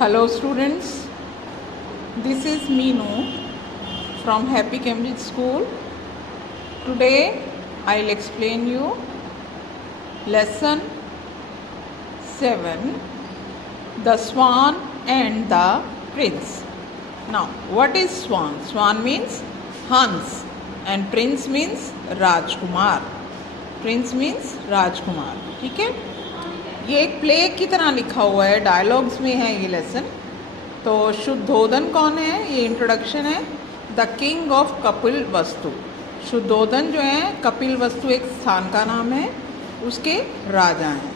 Hello students, this is Meenu from Happy Cambridge School. Today I'll explain you lesson 7, the swan and the prince. Now what is swan? Swan means Hans and prince means Rajkumar. Prince means Rajkumar. ठीक है, ये एक play की तरह लिखा हुआ है, dialogues में है ये लेसन. तो शुद्धोधन कौन है, ये इंट्रोडक्शन है. द किंग ऑफ कपिल वस्तु. शुद्धोधन जो है कपिल वस्तु एक स्थान का नाम है, उसके राजा हैं.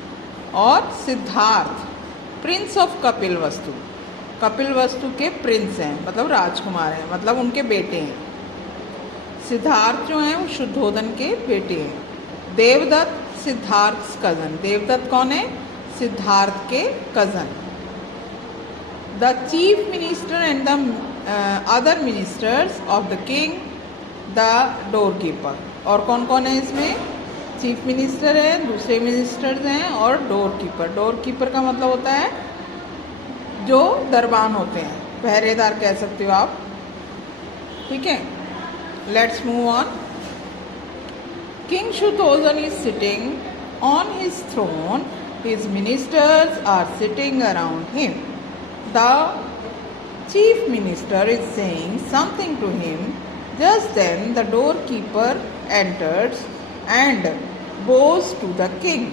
और सिद्धार्थ प्रिंस ऑफ कपिल वस्तु, कपिल वस्तु के प्रिंस हैं, मतलब राजकुमार हैं, मतलब उनके बेटे हैं. सिद्धार्थ जो हैं वो शुद्धोधन के बेटे हैं. देवदत्त सिद्धार्थ कज़न. देवदत्त कौन है, सिद्धार्थ के cousin. The chief minister and the other ministers of the king the door keeper. और कौन कौन है इसमें, चीफ मिनिस्टर है, दूसरे मिनिस्टर्स हैं और डोर कीपर. डोर कीपर का मतलब होता है जो दरबान होते हैं, पहरेदार कह सकते हो आप. ठीक है, let's move on. King Shuddhodhan is sitting on his throne. His ministers are sitting around him. The chief minister is saying something to him. Just then the doorkeeper enters and bows to the king.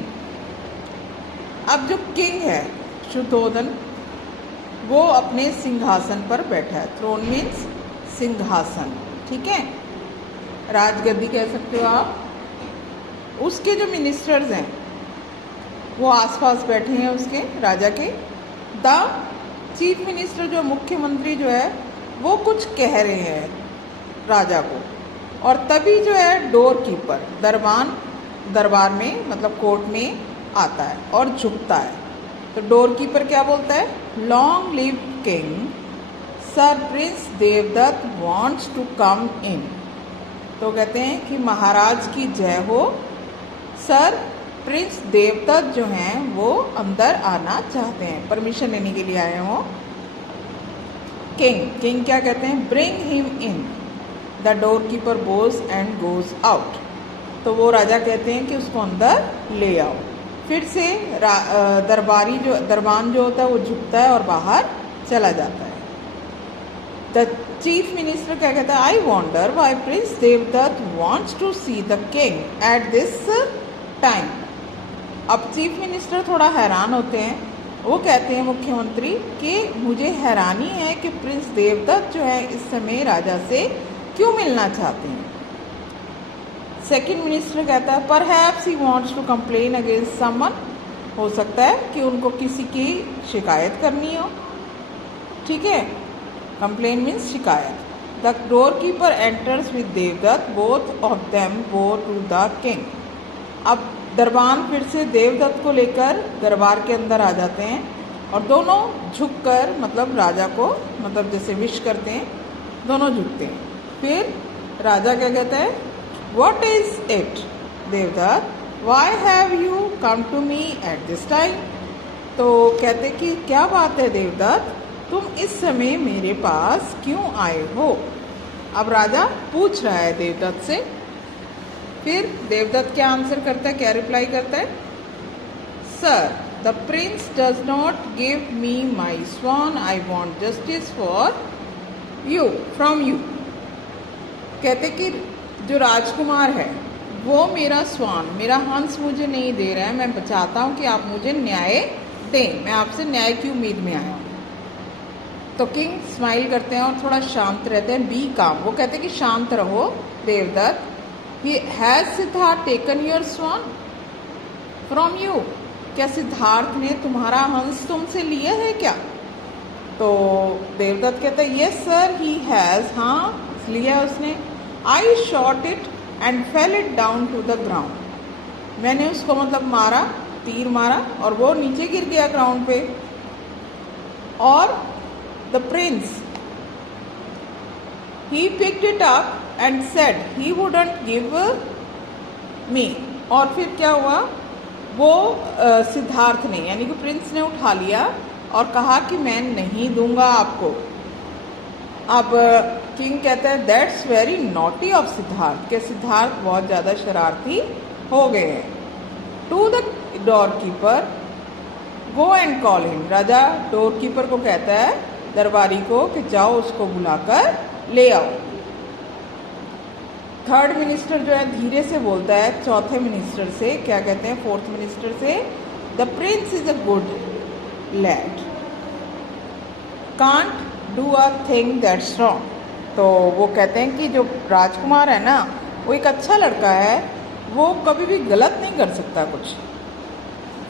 अब जो king है शुद्धोधन, वो अपने सिंहासन पर बैठा है. Throne means सिंहासन. ठीक है, राजगद्दी कह सकते हो आप. उसके जो मिनिस्टर्स हैं वो आसपास बैठे हैं उसके राजा के. द चीफ मिनिस्टर जो मुख्यमंत्री जो है वो कुछ कह रहे हैं राजा को. और तभी जो है डोर कीपर दरबार में मतलब कोर्ट में आता है और झुकता है. तो डोर कीपर क्या बोलता है, long live king, sir prince Devdatt wants to come in. तो कहते हैं कि महाराज की जय हो, सर प्रिंस देवदत्त जो हैं वो अंदर आना चाहते हैं, परमिशन लेने के लिए आए हो. किंग क्या कहते हैं, bring him in. The door keeper Bhoj and goes out. तो वो राजा कहते हैं कि उसको अंदर ले आओ. फिर से दरबान जो होता है वो झुकता है और बाहर चला जाता है. द चीफ मिनिस्टर क्या कहता है, I wonder why prince Devdatt wants to see the king at this time. अब चीफ मिनिस्टर थोड़ा हैरान होते हैं. वो कहते हैं मुख्यमंत्री कि मुझे हैरानी है कि प्रिंस देवदत्त जो है इस समय राजा से क्यों मिलना चाहते हैं. सेकंड मिनिस्टर कहता है, perhaps he wants to complain against someone. हो सकता है कि उनको किसी की शिकायत करनी हो. ठीक है, कंप्लेन मीन्स शिकायत. The door keeper enters with Devdatta, both of them go to the king. अब दरबान फिर से देवदत्त को लेकर दरबार के अंदर आ जाते हैं और दोनों झुककर मतलब राजा को मतलब जैसे विश करते हैं, दोनों झुकते हैं. फिर राजा क्या कहता है, what is it Devdatta, why have you come to me at this time. तो कहते कि क्या बात है देवदत्त, तुम इस समय मेरे पास क्यों आए हो. अब राजा पूछ रहा है देवदत्त से. फिर देवदत्त क्या आंसर करता है, क्या रिप्लाई करता है, sir the prince does not give me my swan, I want justice for you from you. कहते कि जो राजकुमार है वो मेरा स्वान, मेरा हंस मुझे नहीं दे रहा है, मैं चाहता हूँ कि आप मुझे न्याय दें, मैं आपसे न्याय की उम्मीद में आया हूँ. तो किंग स्माइल करते हैं और थोड़ा शांत रहते हैं. बी काम, वो कहते हैं कि शांत रहो Devdatta. Has Siddhartha taken your swan from you, क्या सिद्धार्थ ने तुम्हारा हंस तुमसे लिया है क्या. तो देवदत्त कहता है, यस सर ही हैज़, हाँ लिया उसने. I shot it and fell it down to the ground. मैंने उसको मतलब मारा, तीर मारा और वो नीचे गिर गया ग्राउंड पे. और the Prince he picked it up and said he wouldn't give me. और फिर क्या हुआ, वो सिद्धार्थ ने यानी कि प्रिंस ने उठा लिया और कहा कि मैं नहीं दूंगा आपको। अब किंग कहता है that's very naughty of Siddhartha, के सिद्धार्थ बहुत ज़्यादा शरारती हो गए हैं। To the door keeper go and call him, राजा डोर कीपर को कहता है, दरबारी को, कि जाओ उसको बुलाकर ले आओ। थर्ड मिनिस्टर जो है धीरे से बोलता है चौथे मिनिस्टर से, क्या कहते हैं फोर्थ मिनिस्टर से, the prince is a good lad, can't do a thing that's wrong. तो वो कहते हैं कि जो राजकुमार है ना वो एक अच्छा लड़का है, वो कभी भी गलत नहीं कर सकता कुछ।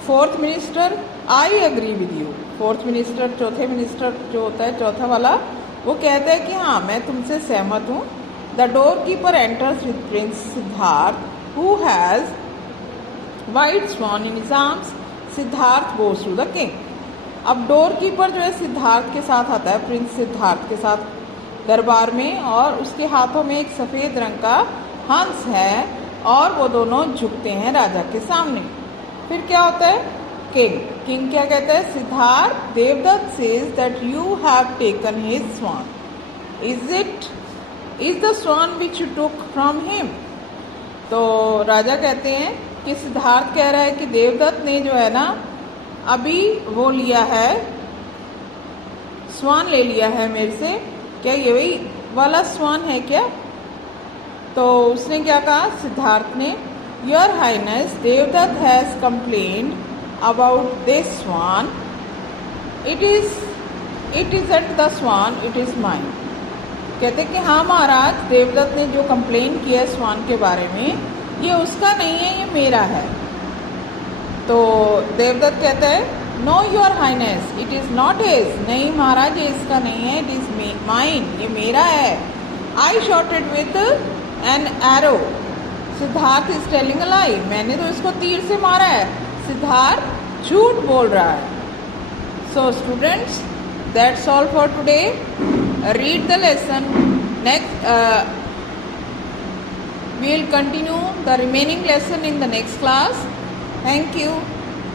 Fourth minister I agree with you, fourth minister चौथे मिनिस्टर जो होता है चौथा वाला, वो कहता है कि हाँ मैं तुमसे सहमत हूँ। The door keeper enters with prince Siddhartha who has white swan in his arms, Siddhartha goes to the king. अब डोर कीपर जो है सिद्धार्थ के साथ आता है, प्रिंस सिद्धार्थ के साथ दरबार में, और उसके हाथों में एक सफ़ेद रंग का हंस है और वो दोनों झुकते हैं राजा के सामने। फिर क्या होता है, किंग क्या कहता है, Siddhartha Devadatta says that you have taken his swan, is the swan which you took from him. तो राजा कहते हैं कि सिद्धार्थ कह रहा है कि देवदत्त ने जो है ना अभी वो लिया है, स्वान ले लिया है मेरे से, क्या ये वही वाला स्वान है क्या? तो उसने क्या कहा सिद्धार्थ ने, your highness Devadatta has complained about this swan, it isn't the swan, it is mine. कहते कि हाँ महाराज, देवदत्त ने जो कंप्लेन किया स्वान के बारे में, ये उसका नहीं है, ये मेरा है। तो देवदत्त कहता है no your highness it is not his, नहीं महाराज ये इसका नहीं है, इट इज़ माइन, ये मेरा है। I shotted with an arrow, Siddharth is telling a lie, मैंने तो इसको तीर से मारा है, सिद्धार्थ झूठ बोल रहा है। So students, that's all for today. Read the lesson. Next we will continue the remaining lesson in the next class. Thank you.